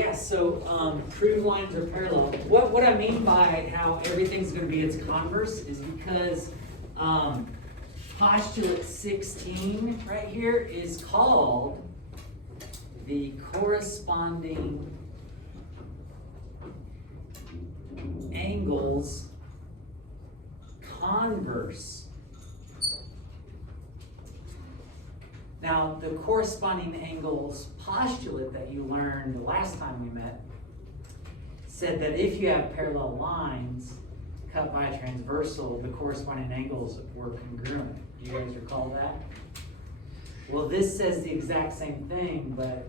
Yeah, so prove lines are parallel. What I mean by how everything's going to be its converse is because postulate 16 right here is called the corresponding angles converse. Now, the corresponding angles postulate that you learned the last time we met said that if you have parallel lines cut by a transversal, the corresponding angles were congruent. Do you guys recall that? Well, this says the exact same thing, but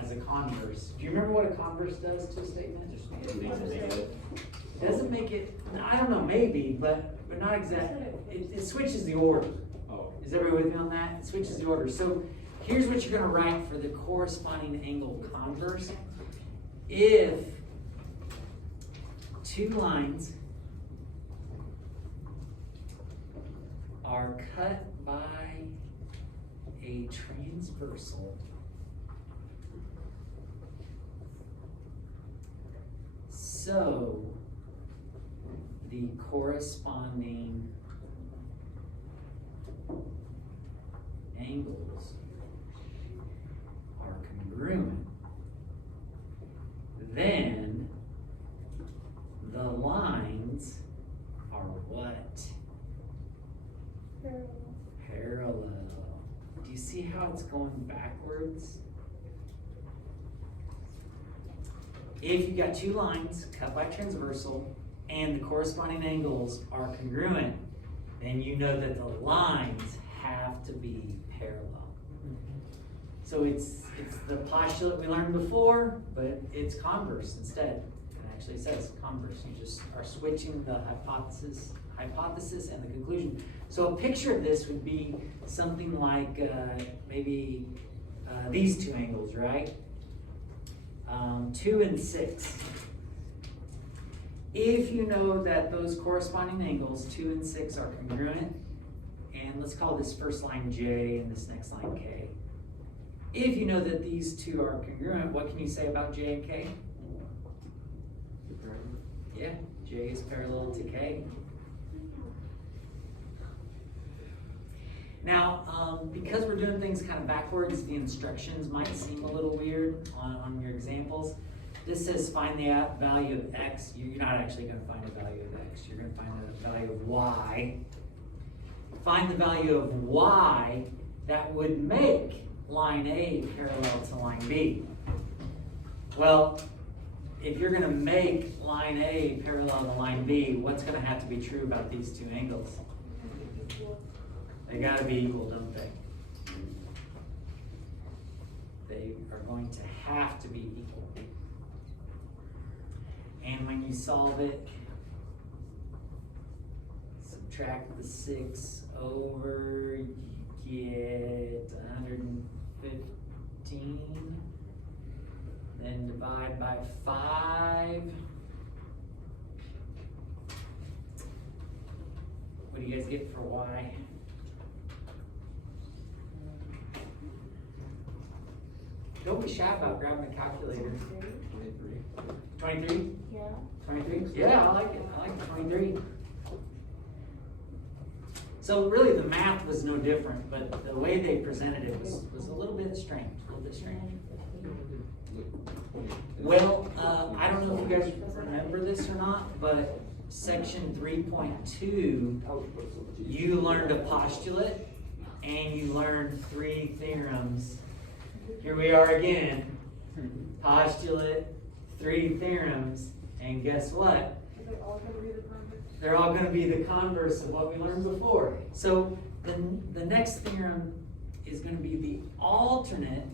as a converse. Do you remember what a converse does to a statement? It doesn't make it, I don't know, maybe, but not exactly. It switches the order. Is everybody with me on that? It switches the order. So here's what you're going to write for the corresponding angle converse. If two lines are cut by a transversal, so the corresponding angles are congruent, then the lines are what? Parallel. Do you see how it's going backwards? If you've got two lines cut by transversal and the corresponding angles are congruent, then you know that the lines have to be parallel. So it's the postulate we learned before, but it's converse instead. It actually says converse. You just are switching the hypothesis and the conclusion. So a picture of this would be something like maybe these two angles, right? 2 and 6. If you know that those corresponding angles, 2 and 6, are congruent, and let's call this first line J and this next line K. If you know that these two are congruent, what can you say about J and K? Yeah, J is parallel to K. Now, because we're doing things kind of backwards, the instructions might seem a little weird on your examples. This says find the value of x. You're not actually going to find a value of x. You're going to find the value of y. Find the value of y that would make line A parallel to line B. Well, if you're going to make line A parallel to line B, what's going to have to be true about these two angles? They got to be equal, don't they? They are going to have to be equal. And when you solve it, subtract the 6 over, you get 115. Then divide by 5. What do you guys get for y? Don't be shy about grabbing a calculator. 23? Yeah. 23? Yeah, I like it. I like 23. So really the math was no different, but the way they presented it was a little bit strange. Well, I don't know if you guys remember this or not, but section 3.2, you learned a postulate and you learned 3 theorems. Here we are again, postulate, 3 theorems, and guess what? They're all going to be the converse of what we learned before. So the next theorem is going to be the alternate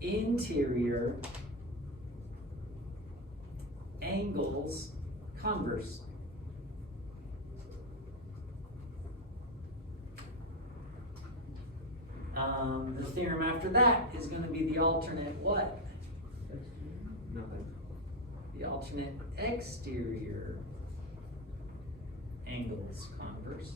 interior angles converse. The theorem after that is going to be the alternate what? Nothing. The alternate exterior angles converse.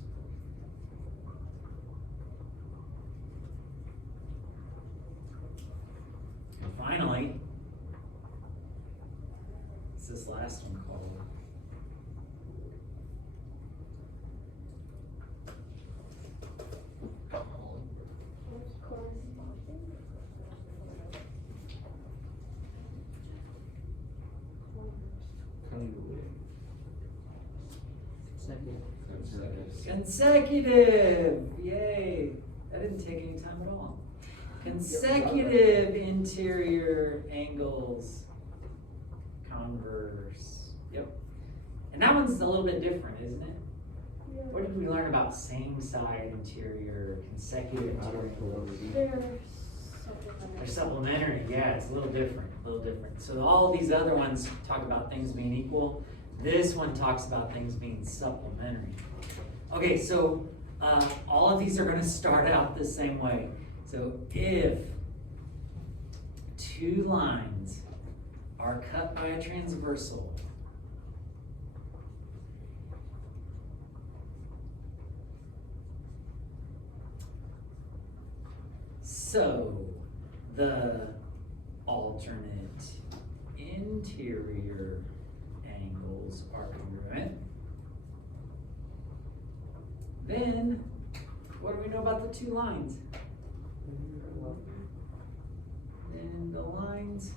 Consecutive, yay. That didn't take any time at all. Consecutive interior angles, converse. Yep. And that one's a little bit different, isn't it? What did we learn about same side interior, consecutive interior? They're supplementary, yeah, it's a little different, So all these other ones talk about things being equal. This one talks about things being supplementary. Okay, so all of these are gonna start out the same way. So if two lines are cut by a transversal, so the alternate interior angles are congruent, then what do we know about the two lines? Then the lines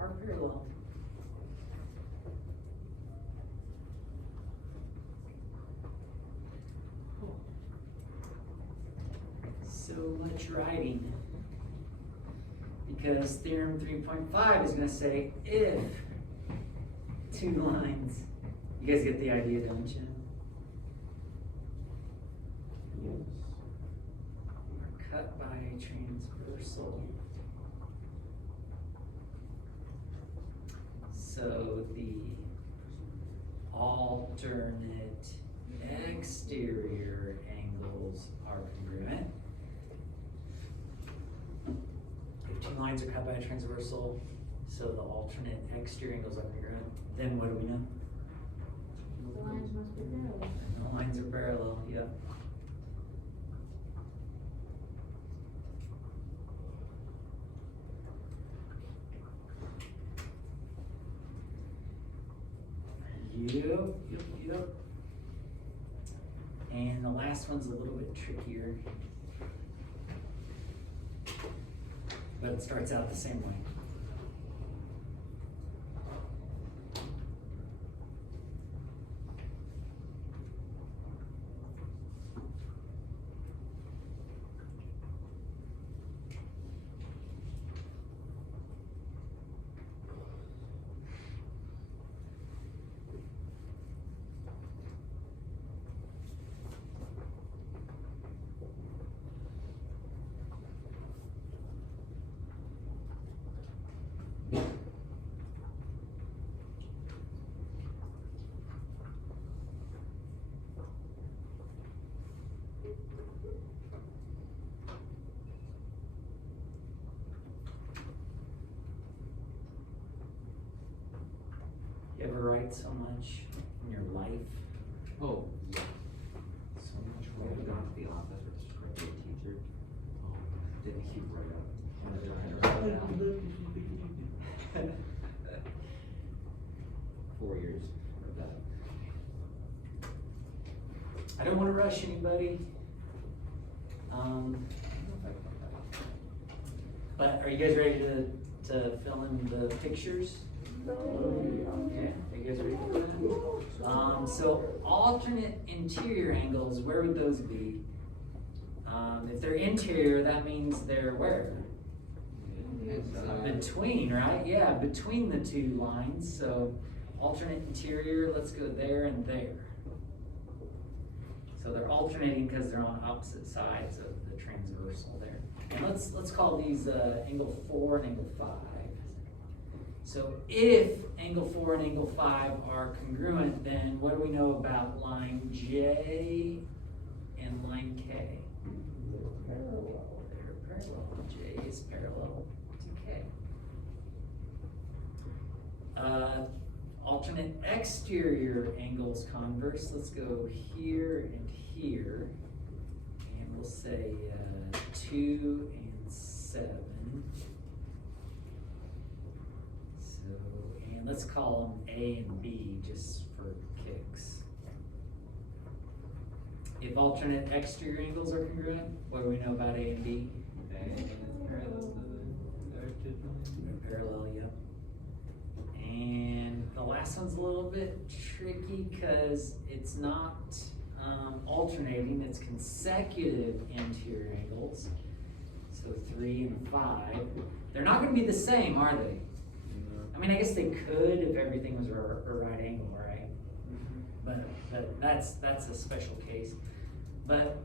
are parallel. So much writing. Because theorem 3.5 is going to say if two lines, you guys get the idea, don't you? Are cut by a transversal. So the alternate exterior angles are congruent. If two lines are cut by a transversal, so the alternate exterior angles are congruent, then what do we know? The lines must be parallel. The lines are parallel, yep. Yep. And the last one's a little bit trickier. But it starts out the same way. You ever write so much in your life? Oh, yeah. So much When we writing. got to the office with the script teacher, didn't he write up? Yeah. 4 years of that. I don't want to rush anybody. But are you guys ready to fill in the pictures? Yeah, are you guys ready for that? So alternate interior angles, where would those be? If they're interior, that means they're where? Between, right? Yeah, between the two lines. So alternate interior, let's go there and there. So they're alternating because they're on opposite sides of the transversal there. And let's call these angle 4 and angle 5. So if angle 4 and angle 5 are congruent, then what do we know about line J and line K? They're parallel. J is parallel to K. Alternate exterior angles converse. Let's go here and here. And we'll say 2 and 7. So, and let's call them A and B just for kicks. If alternate exterior angles are congruent, what do we know about A and B? They're parallel, yep. And the the last one's a little bit tricky because it's not alternating, it's consecutive interior angles. So 3 and 5. They're not gonna be the same, are they? I mean, I guess they could if everything was a right angle, right? But that's a special case. But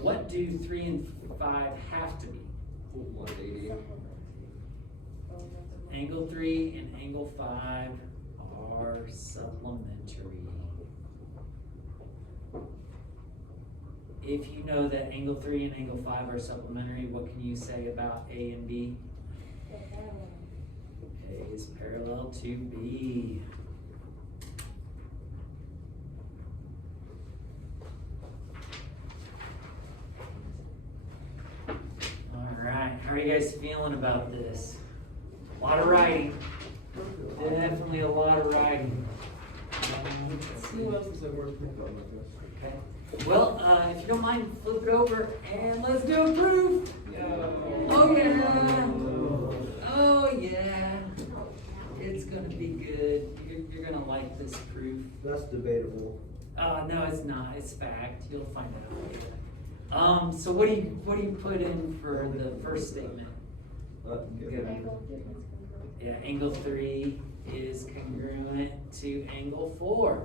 what do 3 and 5 have to be? 180. Angle 3 and angle 5 are supplementary. If you know that angle 3 and angle 5 are supplementary, what can you say about A and B? A is parallel to B. All right, how are you guys feeling about this? A lot of writing. Definitely a lot of writing. Let's see. Who else is at work with on like this? Okay. Well, if you don't mind, flip it over and let's do a proof. Oh yeah. Oh yeah. It's gonna be good. You're gonna like this proof. That's debatable. No, it's not. It's fact. You'll find out later. So what do you put in for the first statement? Given. Yeah, angle 3 is congruent to angle 4.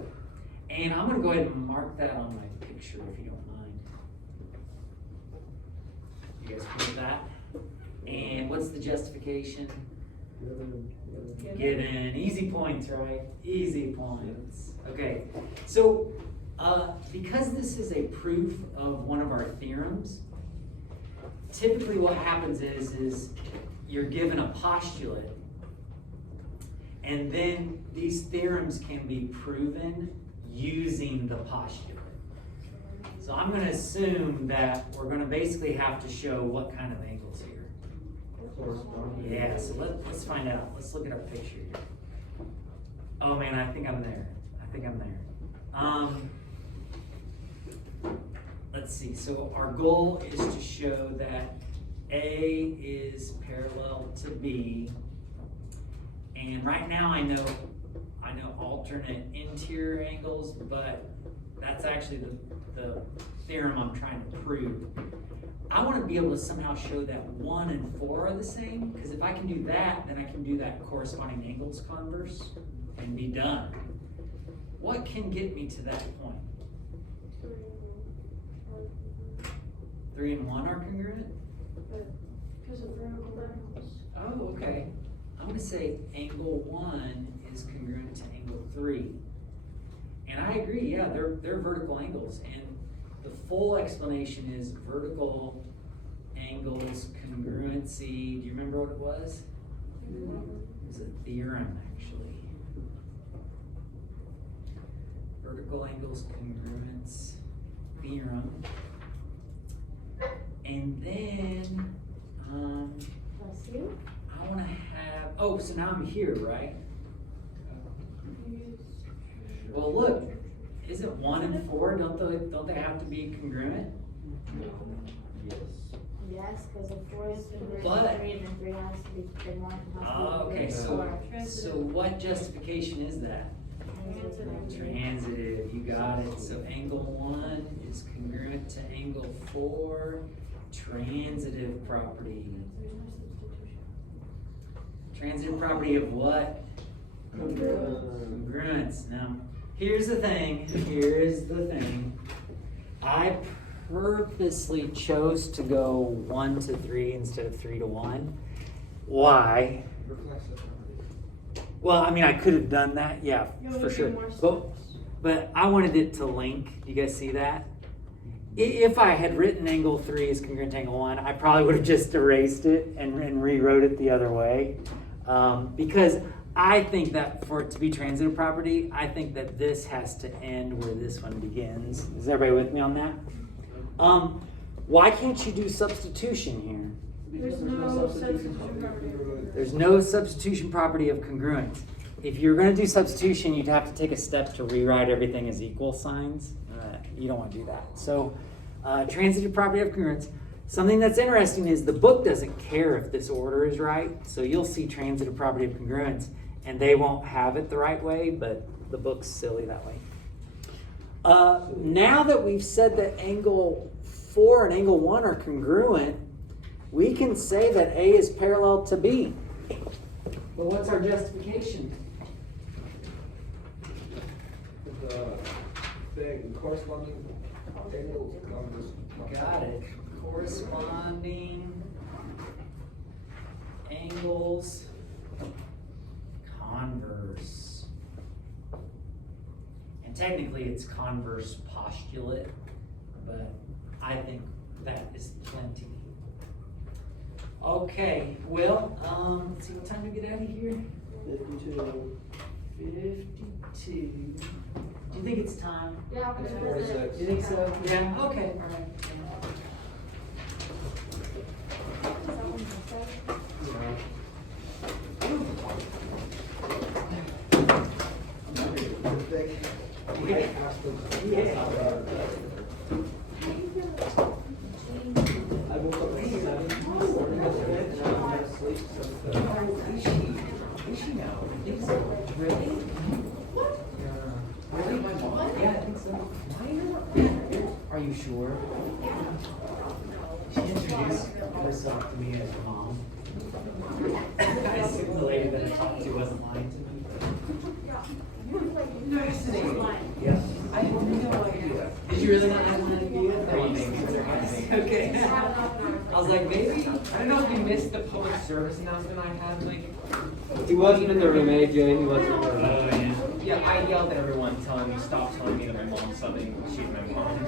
And I'm gonna go ahead and mark that on my picture if you don't mind. You guys cool with that? And what's the justification? Given. Easy points, right? Easy points. Okay, so because this is a proof of one of our theorems, typically what happens is you're given a postulate, and then these theorems can be proven using the postulate. So I'm going to assume that we're going to basically have to show what kind of angles here. Yeah, so let's find out. Let's look at our picture here. Oh man, I think I'm there. Let's see, so our goal is to show that A is parallel to B. And right now I know alternate interior angles, but that's actually the theorem I'm trying to prove. I want to be able to somehow show that 1 and 4 are the same, because if I can do that, then I can do that corresponding angles converse and be done. What can get me to that point? 3 and 1 are congruent? Because of vertical angles. Oh, okay. I'm going to say angle 1 is congruent to angle 3. And I agree, yeah, they're vertical angles. And the full explanation is vertical angles congruency. Do you remember what it was? It was a theorem, actually. Vertical angles congruence theorem. And then, Plus you? I want to have, oh, so now I'm here, right? Well, look, isn't 1 and 4, don't they have to be congruent? Yes. Yes, because if 4 is congruent But- to 3, then 3 has to be, then 1 has to be. Oh, okay, congruent to so what justification is that? 4. Transitive, you got it. So angle 1 is congruent to angle 4, transitive property. Transitive property of what? Congruence. Now, here's the thing. I purposely chose to go 1 to 3 instead of 3 to 1. Why? Well, I mean, I could have done that, yeah, for sure. But I wanted it to link. Do you guys see that? If I had written angle 3 as congruent to angle 1, I probably would have just erased it and rewrote it the other way. Because I think that for it to be transitive property, I think that this has to end where this one begins. Is everybody with me on that? Why can't you do substitution here? There's no substitution property. There's no substitution property of congruence. If you're going to do substitution, you'd have to take a step to rewrite everything as equal signs. You don't want to do that. So, transitive property of congruence. Something that's interesting is the book doesn't care if this order is right. So you'll see transitive property of congruence, and they won't have it the right way, but the book's silly that way. Now that we've said that angle 4 and angle 1 are congruent, we can say that A is parallel to B. But what's our justification? The thing, corresponding angles, Got it. Corresponding angles converse. And technically it's converse postulate, but I think that is plenty. Okay, well, let's see, what time do we get out of here? 52. 52. Do you think it's time? Yeah, but It's it 46. You think so? Yeah, okay, all right. I woke up at 7 and I was asleep since then. Is she now? I think so. Really? Really? My mom? Yeah, I think so. Are you sure? She introduced herself to me as mom. I assume the lady that I talked to wasn't lying to me. Yeah. I had no idea. Did you really not have an idea? Okay. I was like, maybe. I don't know if you missed the public service announcement I had, like. He wasn't in the room, AJ. He wasn't in the room. Oh, yeah. Yeah, I yelled at everyone, telling me, stop telling me that my mom's something, she's my mom.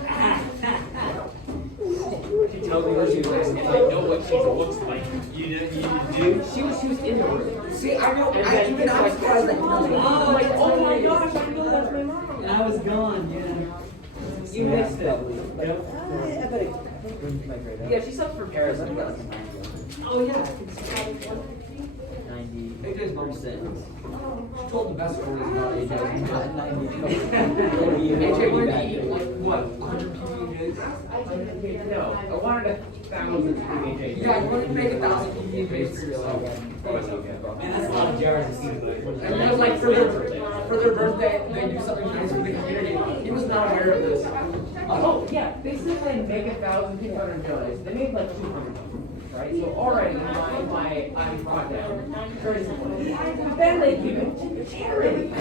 She told me what she looks like, I know what she looks like. You do? She was in the room. See, I know, And I then even I was surprised that you know that. Oh, like, that's oh what my it is. gosh, I know that's my mom. And I was gone, yeah. You missed it. Yep. Yeah, she's up for Paris. I think that was Oh, yeah. I think so. 90%. She told the best stories about AJ. AJ, we're gonna eat like what, 100 PBJs? No, I wanted 1,000 PBJs. Yeah, you wanted to make 1,000 PBJs for yourself. And that's a lot of jars of seafood. And it was like for their birthday, they do something nice for the community. He was not aware of this. Oh, yeah, they said they make 1,000 people enjoy. They made like 200 right? So already I'm brought down. Very simple. But then they give it to charity.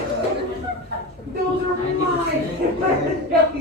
Those are mine. Yeah,